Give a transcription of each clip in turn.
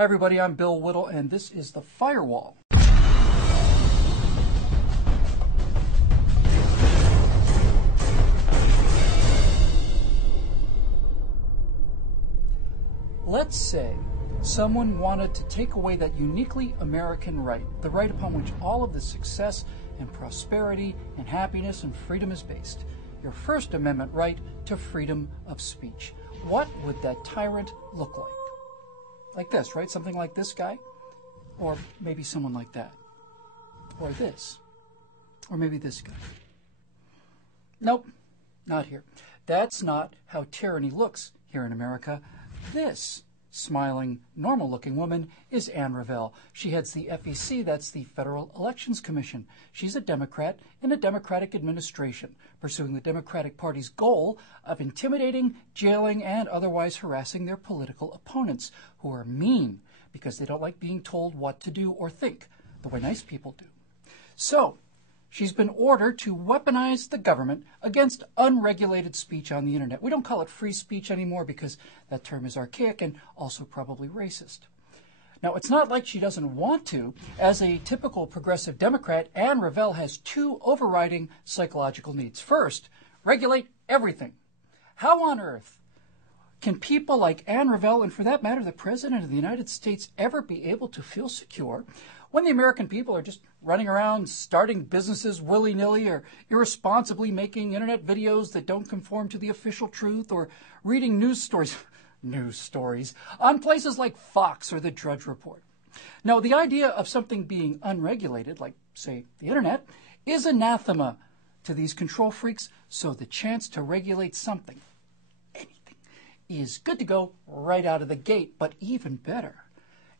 Hi everybody, I'm Bill Whittle, and this is The Firewall. Let's say someone wanted to take away that uniquely American right, the right upon which all of the success and prosperity and happiness and freedom is based, your First Amendment right to freedom of speech. What would that tyrant look like? Like this, right? Something like this guy? Or maybe someone like that. Or this. Or maybe this guy. Nope, not here. That's not how tyranny looks here in America. This smiling, normal-looking woman is Anne Revelle. She heads the FEC, that's the Federal Elections Commission. She's a Democrat in a Democratic administration, pursuing the Democratic Party's goal of intimidating, jailing, and otherwise harassing their political opponents, who are mean because they don't like being told what to do or think, the way nice people do. So, she's been ordered to weaponize the government against unregulated speech on the internet. We don't call it free speech anymore because that term is archaic and also probably racist. Now, it's not like she doesn't want to. As a typical progressive Democrat, Anne Revelle has two overriding psychological needs. First, regulate everything. How on earth can people like Anne Revelle, and for that matter, the President of the United States, ever be able to feel secure when the American people are just running around starting businesses willy-nilly or irresponsibly making internet videos that don't conform to the official truth or reading news stories on places like Fox or the Drudge Report? Now, the idea of something being unregulated, like, say, the internet, is anathema to these control freaks, so the chance to regulate something, anything, is good to go right out of the gate. But even better,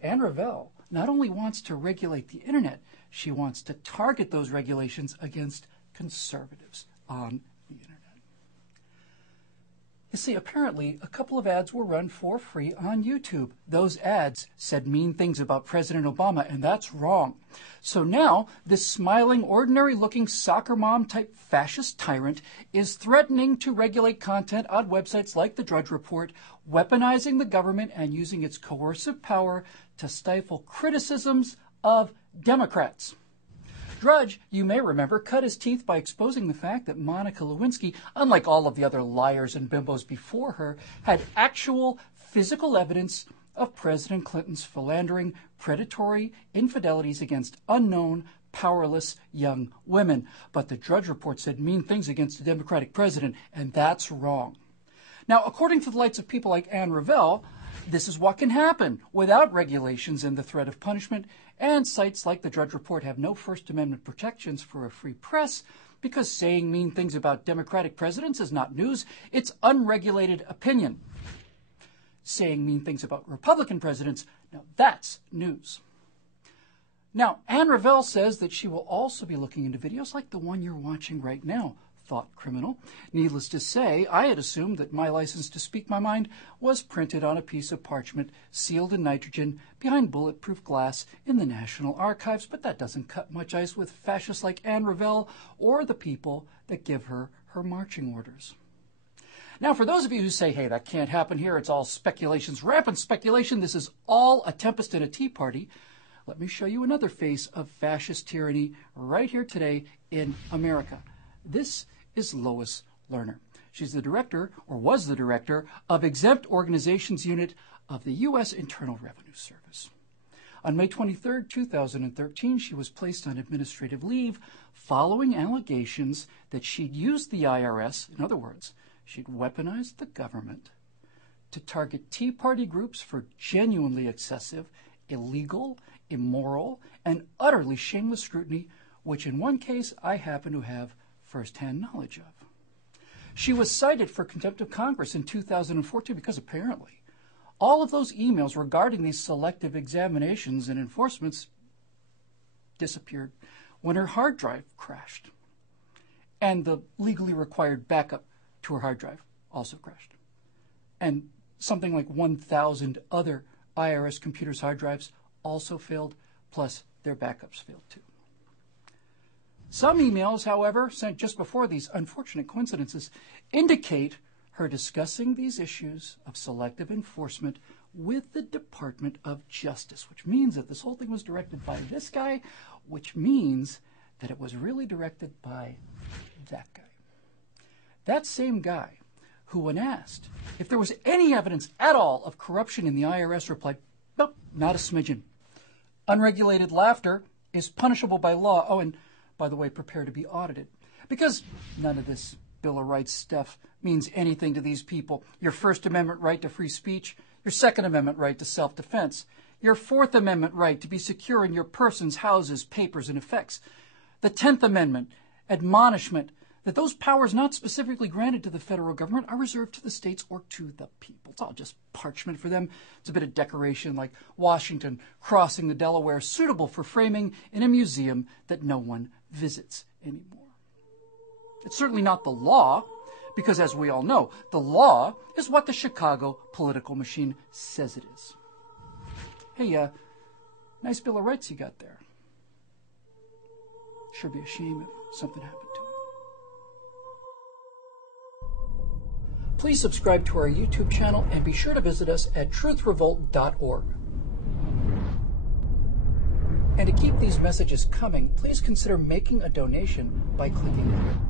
Anne Revelle not only wants to regulate the internet, she wants to target those regulations against conservatives on the internet. You see, apparently, a couple of ads were run for free on YouTube. Those ads said mean things about President Obama, and that's wrong. So now, this smiling, ordinary-looking soccer mom-type fascist tyrant is threatening to regulate content on websites like the Drudge Report, weaponizing the government and using its coercive power to stifle criticisms of Democrats. Drudge, you may remember, cut his teeth by exposing the fact that Monica Lewinsky, unlike all of the other liars and bimbos before her, had actual physical evidence of President Clinton's philandering, predatory infidelities against unknown, powerless young women. But the Drudge Report said mean things against the Democratic president, and that's wrong. Now, according to the likes of people like Anne Revelle, this is what can happen without regulations and the threat of punishment, and sites like the Drudge Report have no First Amendment protections for a free press because saying mean things about Democratic presidents is not news, it's unregulated opinion. Saying mean things about Republican presidents, now that's news. Now, Anne Revelle says that she will also be looking into videos like the one you're watching right now, thought criminal. Needless to say, I had assumed that my license to speak my mind was printed on a piece of parchment, sealed in nitrogen, behind bulletproof glass in the National Archives, but that doesn't cut much ice with fascists like Anne Revelle or the people that give her her marching orders. Now, for those of you who say, hey, that can't happen here, it's all speculations, rampant speculation, this is all a tempest in a tea party, let me show you another face of fascist tyranny right here today in America. This is Lois Lerner. She's the director, or was the director, of Exempt Organizations Unit of the U.S. Internal Revenue Service. On May 23, 2013, she was placed on administrative leave following allegations that she'd used the IRS, in other words, she'd weaponized the government, to target Tea Party groups for genuinely excessive, illegal, immoral, and utterly shameless scrutiny, which in one case I happen to have first-hand knowledge of. She was cited for contempt of Congress in 2014 because apparently all of those emails regarding these selective examinations and enforcements disappeared when her hard drive crashed. And the legally required backup to her hard drive also crashed. And something like 1,000 other IRS computers' hard drives also failed, plus their backups failed too. Some emails, however, sent just before these unfortunate coincidences, indicate her discussing these issues of selective enforcement with the Department of Justice, which means that this whole thing was directed by this guy, which means that it was really directed by that guy. That same guy who, when asked if there was any evidence at all of corruption in the IRS, replied, nope, not a smidgen. Unregulated laughter is punishable by law. Oh, and by the way, prepare to be audited. Because none of this Bill of Rights stuff means anything to these people. Your First Amendment right to free speech, your Second Amendment right to self-defense, your Fourth Amendment right to be secure in your persons, houses, papers, and effects, the 10th Amendment admonishment that those powers not specifically granted to the federal government are reserved to the states or to the people. It's all just parchment for them. It's a bit of decoration like Washington crossing the Delaware, suitable for framing in a museum that no one visits anymore. It's certainly not the law, because as we all know, the law is what the Chicago political machine says it is. Hey, nice Bill of Rights you got there. Sure be a shame if something happened to it. Please subscribe to our YouTube channel and be sure to visit us at TruthRevoltOriginals. And to keep these messages coming, please consider making a donation by clicking here.